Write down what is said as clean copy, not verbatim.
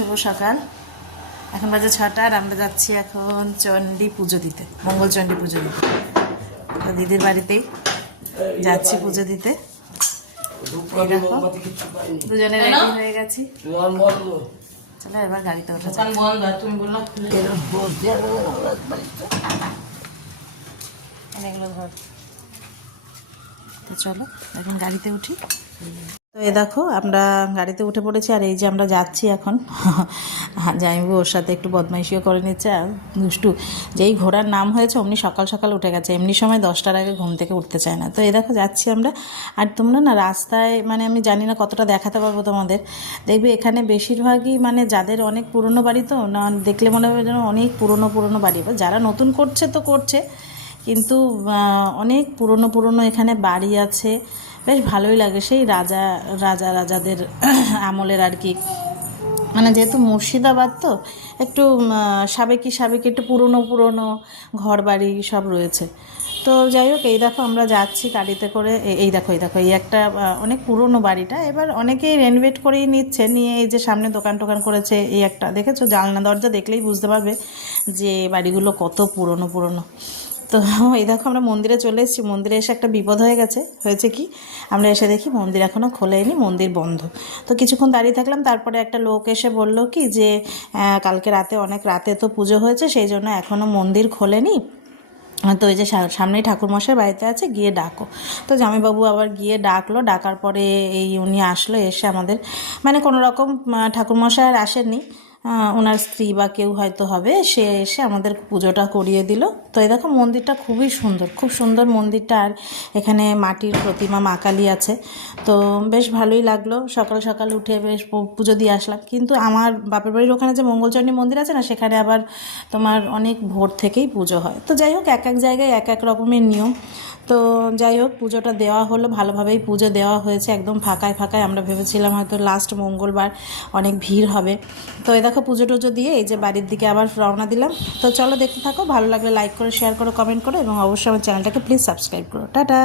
শুভ সকাল। এখন বাজে 6টা আর আমরা যাচ্ছি এখন চণ্ডী পুজো দিতে, মঙ্গল চণ্ডী পুজো দিতে। তো দিদির বাড়িতেই যাচ্ছি পুজো দিতে। এই দেখো দুজনে রেডি হয়ে গেছি। চলো এবার গাড়িতে ওঠা যাক। এগুলো ধর। তো চলো এখন গাড়িতে উঠি। তো এই দেখো আমরা গাড়িতে উঠে পড়েছি আর এই যে আমরা যাচ্ছি এখন। জামাইবাবু ওর সাথে একটু বদমাইশিও করে নিচ্ছে আর দুষ্টু। যেই ঘোড়ার নাম হয়েছে অমনি সকাল সকাল উঠে গেছে, এমনি সময় 10টার আগে ঘুম থেকে উঠতে চায় না। তো এই দেখো যাচ্ছি আমরা। আর তোমরা না রাস্তায় মানে আমি জানি না কতটা দেখাতে পারবো তোমাদের, দেখবে এখানে বেশিরভাগই মানে যাদের অনেক পুরনো বাড়ি, তো না দেখলে মনে হবে যেন অনেক পুরনো বাড়ি। যারা নতুন করছে তো করছে, কিন্তু অনেক পুরনো এখানে বাড়ি আছে। বেশ ভালোই লাগে, সেই রাজাদের আমলের আর কি। মানে যেহেতু মুর্শিদাবাদ তো একটু সাবেকি একটু পুরনো ঘর বাড়ি সব রয়েছে। তো যাই হোক এই দেখো আমরা যাচ্ছি গাড়িতে করে। এই দেখো এই একটা অনেক পুরনো বাড়িটা এবার অনেকেই রেনোভেট করেই নিচ্ছে, নিয়ে এই যে সামনে দোকান করেছে। এই একটা দেখেছো, জানলা দরজা দেখলেই বুঝতে পারবে যে বাড়িগুলো কত পুরনো। তো এই দেখো আমরা মন্দিরে চলে এসেছি। মন্দিরে এসে একটা বিপদ হয়েছে কি, আমরা এসে দেখি মন্দির এখনও খোলেনি, মন্দির বন্ধ। তো কিছুক্ষণ দাঁড়িয়ে থাকলাম, তারপরে একটা লোক এসে বলল কি যে কালকে রাতে অনেক রাতে তো পুজো হয়েছে, সেই জন্য এখনও মন্দির খোলেনি। তো এই যে সামনেই ঠাকুরমশাই বাড়িতে আছে, গিয়ে ডাকো। তো জামাইবাবু আবার গিয়ে ডাকার পরে উনি আসলো, এসে আমাদের মানে কোনো রকম ঠাকুরমশাই আর আসেননি, ওনার স্ত্রী বা কেউ হয়তো হবে, সে এসে আমাদের পুজোটা করিয়ে দিল। তো এই দেখো মন্দিরটা খুব সুন্দর মন্দিরটা। আর এখানে মাটির প্রতিমা মা কালী আছে। তো বেশ ভালোই লাগলো, সকাল উঠে বেশ পুজো দিয়ে আসলাম। কিন্তু আমার বাপের বাড়ির ওখানে যে মঙ্গলচণ্ডী মন্দির আছে না, সেখানে আবার তোমার অনেক ভোর থেকেই পুজো হয়। তো যাই হোক এক জায়গায় এক রকমের নিয়ম। তো যাই হোক পুজোটা দেওয়া হলো, ভালোভাবেই পুজো দেওয়া হয়েছে, একদম ফাঁকায়। আমরা ভেবেছিলাম হয়তো লাস্ট মঙ্গলবার অনেক ভিড় হবে। তো এই দেখো পুজো টুজো দিয়ে এই যে বাড়ির দিকে আবার রওনা দিলাম। তো চলো দেখতে থাকো, ভালো লাগলে লাইক করো, শেয়ার করো, কমেন্ট করো এবং অবশ্যই আমার চ্যানেলটাকে প্লিজ সাবস্ক্রাইব করো। টাটা।